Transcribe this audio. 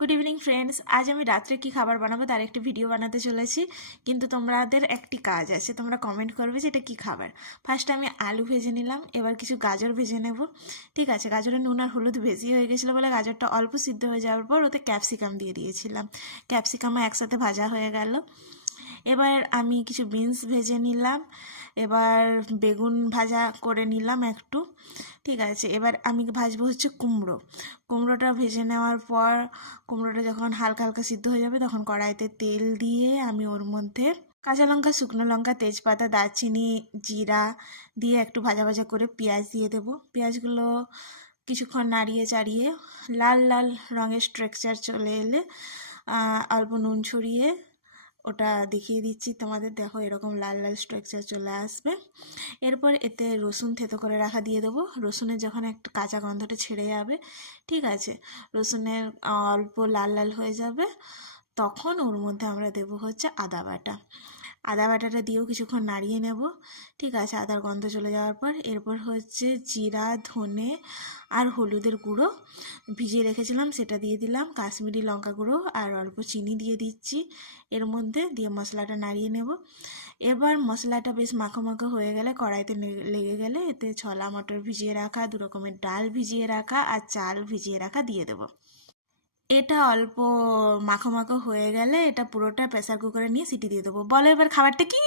Good evening friends. আজ আমি রাত্রে কি খাবার বানাবো তার একটি ভিডিও বানাতে চলেছি, কিন্তু তোমাদের একটি কাজ আছে, তোমরা কমেন্ট করবে যে এটা কী খাবার। ফার্স্টে আমি আলু ভেজে নিলাম, এবার কিছু গাজর ভেজে নেব। ঠিক আছে, গাজরে নুন আর হলুদ বেশি হয়ে গেছিলো বলে গাজরটা অল্প সিদ্ধ হয়ে যাওয়ার পর ওতে ক্যাপসিকাম দিয়ে দিয়েছিলাম। ক্যাপসিকামও একসাথে ভাজা হয়ে গেল। এবার আমি কিছু বিনস ভেজে নিলাম, এবার বেগুন ভাজা করে নিলাম একটু। ঠিক আছে, এবার আমি ভাজবো হচ্ছে কুমড়ো। কুমড়োটা ভেজে নেওয়ার পর কুমড়োটা যখন হালকা হালকা সিদ্ধ হয়ে যাবে তখন কড়াইতে তেল দিয়ে আমি ওর মধ্যে কাঁচা লঙ্কা, শুকনো লঙ্কা, তেজপাতা, দারচিনি, জিরা দিয়ে একটু ভাজা ভাজা করে পেঁয়াজ দিয়ে দেবো। পেঁয়াজগুলো কিছুক্ষণ নাড়িয়ে চাড়িয়ে লাল লাল রঙের স্ট্রাকচার চলে এলে অল্প নুন ছড়িয়ে ওটা দেখিয়ে দিচ্ছি তোমাদের, দেখো এরকম লাল লাল স্ট্রাকচার চলে আসবে। এরপর এতে রসুন থেতো করে রাখা দিয়ে দেবো। রসুনের যখন একটু কাঁচা গন্ধটা ছেড়ে যাবে, ঠিক আছে, রসুনের অল্প লাল লাল হয়ে যাবে, তখন ওর মধ্যে আমরা দেবো হচ্ছে আদা বাটা। আদা বাটাটা দিয়েও কিছুক্ষণ নাড়িয়ে নেব। ঠিক আছে, আদার গন্ধ চলে যাওয়ার পর এরপর হচ্ছে জিরা, ধনে আর হলুদের গুঁড়ো ভিজিয়ে রেখেছিলাম সেটা দিয়ে দিলাম, কাশ্মীরি লঙ্কা গুঁড়ো আর অল্প চিনি দিয়ে দিচ্ছি এর মধ্যে, দিয়ে মশলাটা নাড়িয়ে নেব। এবার মশলাটা বেশ মাখো মাখো হয়ে গেলে, কড়াইতে লেগে গেলে এতে ছোলা মটর ভিজিয়ে রাখা, দু রকমের ডাল ভিজিয়ে রাখা আর চাল ভিজিয়ে রাখা দিয়ে দেবো। এটা অল্প মাখো মাখো হয়ে গেলে এটা পুরোটা প্রেসার কুকারে নিয়ে সিটি দিয়ে দেবো। বলো এবার খাবারটা কি?